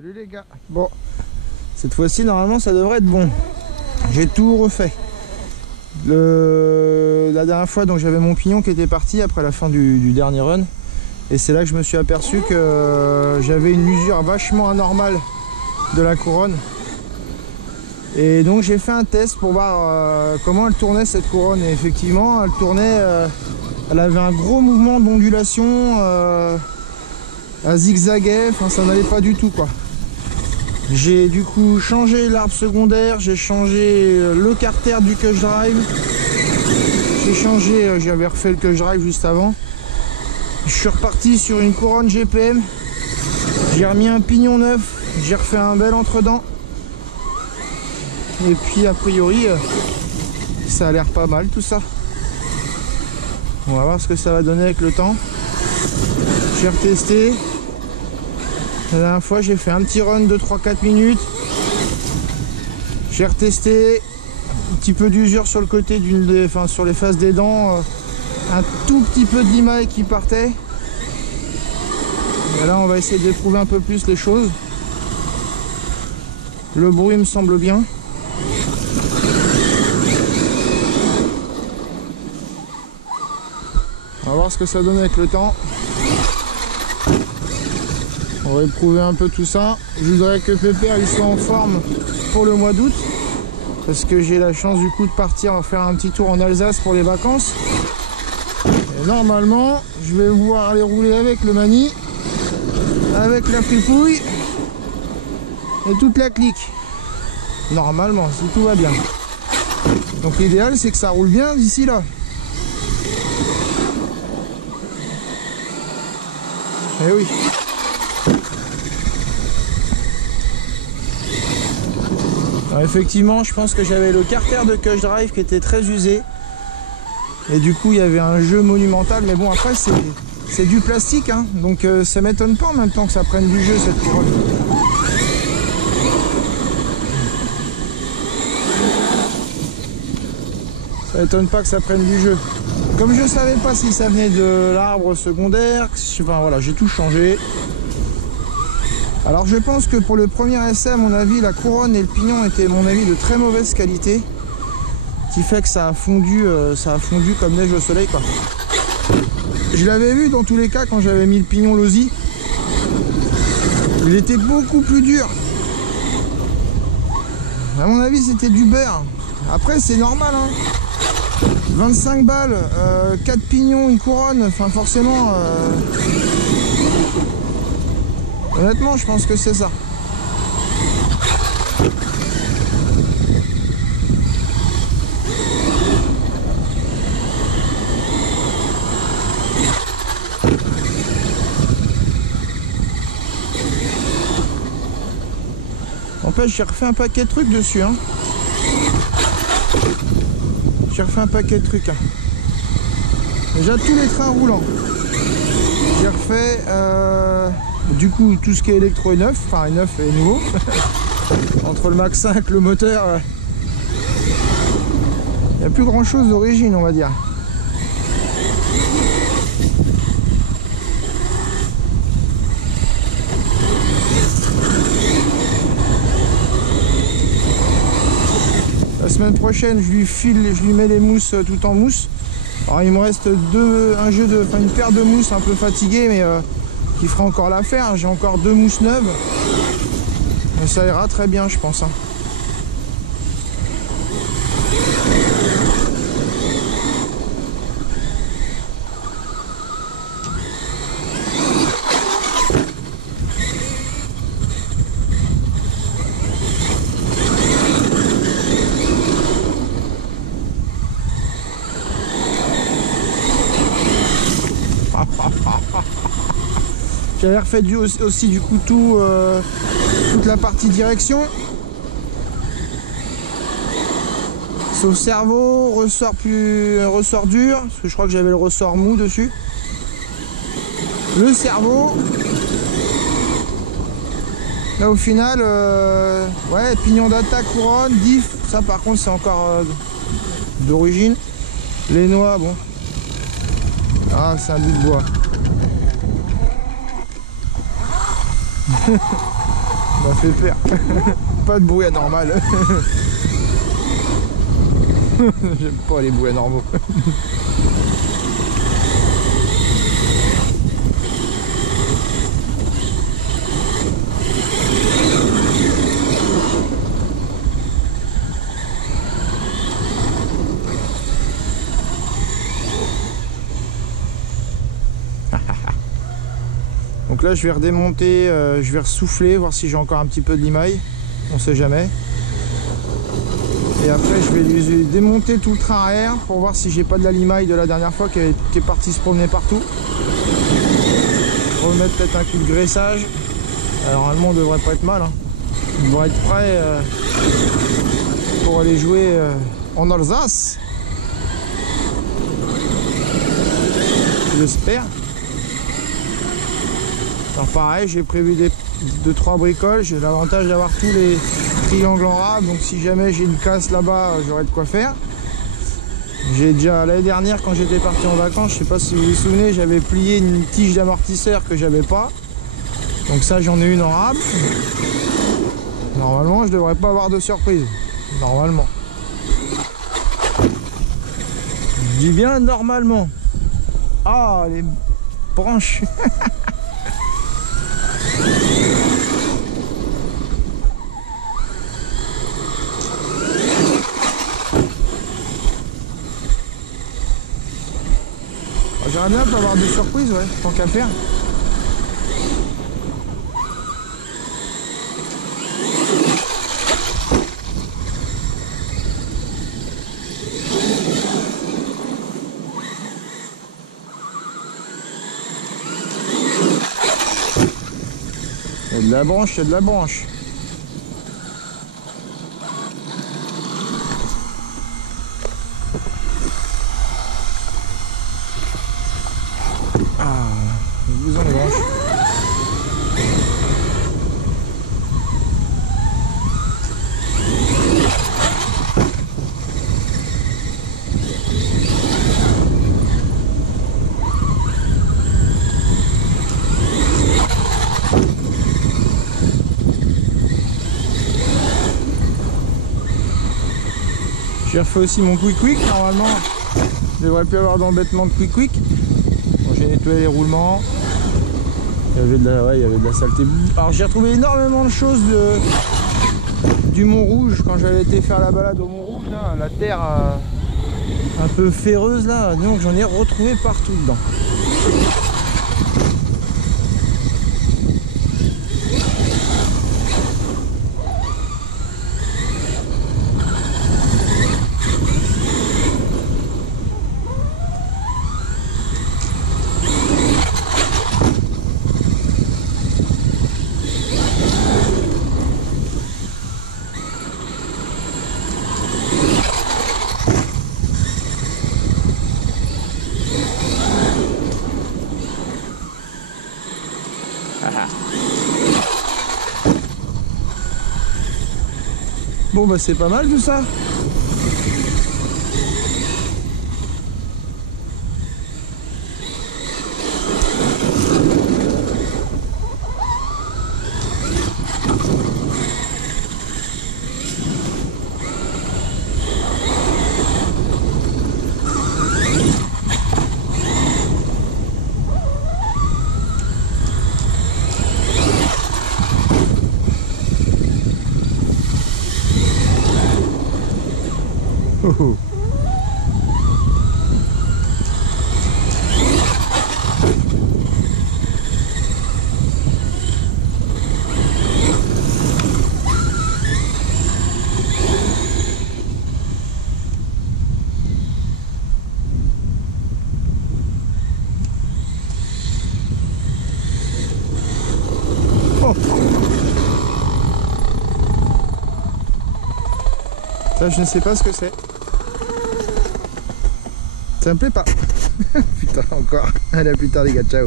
Salut les gars. Bon, cette fois-ci normalement ça devrait être bon. J'ai tout refait. La dernière fois donc j'avais mon pignon qui était parti après la fin du dernier run. Et c'est là que je me suis aperçu que j'avais une usure vachement anormale de la couronne. Et donc j'ai fait un test pour voir comment elle tournait cette couronne. Et effectivement elle tournait, elle avait un gros mouvement d'ondulation, elle zigzaguait, enfin ça n'allait pas du tout quoi. J'ai du coup changé l'arbre secondaire, j'ai changé le carter du cush drive, j'ai changé, j'avais refait le cush drive juste avant. Je suis reparti sur une couronne GPM, j'ai remis un pignon neuf, j'ai refait un bel entre-dents. Et puis a priori, ça a l'air pas mal tout ça. On va voir ce que ça va donner avec le temps. J'ai retesté. La dernière fois j'ai fait un petit run de 3-4 minutes. J'ai retesté. Un petit peu d'usure sur le côté sur les faces des dents. Un tout petit peu de limaille qui partait. Et là on va essayer d'éprouver un peu plus les choses. Le bruit me semble bien. On va voir ce que ça donne avec le temps. On va éprouver un peu tout ça. Je voudrais que Pépère il soit en forme pour le mois d'août. Parce que j'ai la chance du coup de partir faire un petit tour en Alsace pour les vacances. Et normalement, je vais pouvoir aller rouler avec le Mani, avec la fripouille et toute la clique. Normalement, si tout va bien. Donc l'idéal c'est que ça roule bien d'ici là. Eh oui. Alors effectivement, je pense que j'avais le carter de cush drive qui était très usé. Et du coup, il y avait un jeu monumental. Mais bon, après, c'est du plastique. Hein, donc ça m'étonne pas en même temps que ça prenne du jeu, cette couronne. Ça m'étonne pas que ça prenne du jeu. Comme je savais pas si ça venait de l'arbre secondaire, enfin voilà, j'ai tout changé. Alors je pense que pour le premier essai, à mon avis, la couronne et le pignon étaient, à mon avis, de très mauvaise qualité. Qui fait que ça a fondu comme neige au soleil, quoi. Je l'avais vu dans tous les cas quand j'avais mis le pignon Losi. Il était beaucoup plus dur. À mon avis, c'était du beurre. Après, c'est normal, hein. 25 balles, 4 pignons, une couronne, enfin forcément... Honnêtement, je pense que c'est ça. En fait, j'ai refait un paquet de trucs dessus, hein. J'ai refait un paquet de trucs. Hein. Déjà tous les trains roulants. J'ai refait du coup tout ce qui est électro est neuf, enfin est neuf et nouveau. Entre le Mach 5, le moteur, il n'y a plus grand chose d'origine, on va dire. La semaine prochaine, je lui mets les mousses tout en mousse. Alors il me reste une paire de mousses un peu fatiguées, mais qui fera encore l'affaire. J'ai encore 2 mousses neuves. Mais ça ira très bien, je pense. Hein. J'avais refait aussi du coup toute la partie direction. Sauf cerveau, ressort dur, parce que je crois que j'avais le ressort mou dessus. Le cerveau. Là au final, ouais, pignon d'attaque, couronne, diff, ça par contre c'est encore d'origine. Les noix, bon. Ah, c'est un bout de bois. Ça m'a fait peur. Pas de bruit anormal. J'aime pas les bruits anormaux. Donc là je vais redémonter, je vais ressouffler, voir si j'ai encore un petit peu de limaille, on sait jamais. Et après je vais lui démonter tout le train arrière pour voir si j'ai pas de la limaille de la dernière fois qui est partie se promener partout. Remettre peut-être un coup de graissage. Alors normalement on devrait pas être mal, hein. On devrait être prêt pour aller jouer en Alsace. J'espère. Alors pareil, j'ai prévu 2-3 bricoles. J'ai l'avantage d'avoir tous les triangles en rab, donc si jamais j'ai une casse là-bas, j'aurai de quoi faire. J'ai déjà, l'année dernière quand j'étais parti en vacances, je sais pas si vous vous souvenez, j'avais plié une tige d'amortisseur que j'avais pas. Donc ça, j'en ai une en rab. Normalement, je devrais pas avoir de surprise. Normalement. Je dis bien normalement. Ah, les branches. J'aimerais bien pas avoir de surprise, ouais, tant qu'à faire. Il y a de la branche, il y a de la branche. J'ai refait aussi mon quick normalement je devrais plus avoir d'embêtement de quick. Bon, j'ai nettoyé les roulements, il y avait de la saleté. Alors j'ai retrouvé énormément de choses du Mont Rouge quand j'avais été faire la balade au Mont Rouge, là, la terre un peu ferreuse là, donc j'en ai retrouvé partout dedans. Bon bah c'est pas mal tout ça. Oh. Ça, je ne sais pas ce que c'est. Ça me plaît pas. Putain, encore. Allez, à plus tard les gars, ciao.